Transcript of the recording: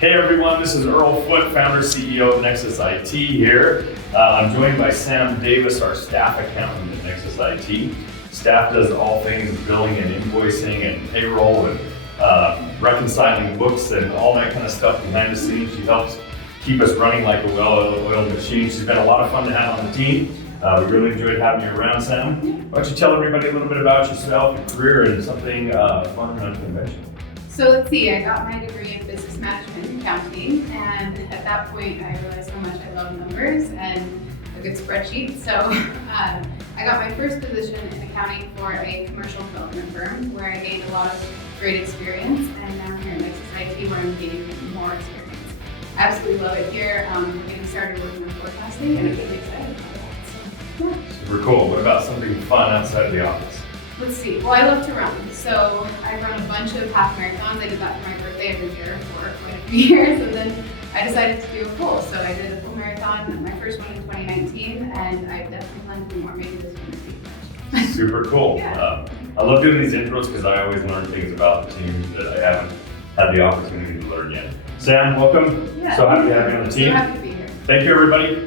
Hey everyone, this is Earl Foote, founder CEO of Nexus IT here. I'm joined by Sam Davis, our staff accountant at Nexus IT. Staff does all things billing and invoicing and payroll and reconciling books and all that kind of stuff behind the scenes. She helps keep us running like a well-oiled machine. She's been a lot of fun to have on the team. We really enjoyed having you around, Sam. Why don't you tell everybody a little bit about yourself, your career, and something fun and unconventional. So let's see, I got my degree in business management and accounting, and at that point I realized how much I love numbers and a good spreadsheet. So I got my first position in accounting for a commercial development firm where I gained a lot of great experience, and now I'm here at Nexus IT where I'm gaining more experience. I absolutely love it here. We're getting started working on forecasting and I'm really excited about that. So, yeah. Super cool. What about something fun outside of the office? Let's see. Well, I love to run. So I run a bunch of half marathons. I did that for my birthday every year for quite a few years. And then I decided to do a full. So I did a full marathon, my first one in 2019, and I definitely plan to do more. Maybe this one will be. Super cool. Yeah. I love doing these intros because I always learn things about the team that I haven't had the opportunity to learn yet. Sam, welcome. Yeah. So happy to have you on the team. So happy to be here. Thank you, everybody.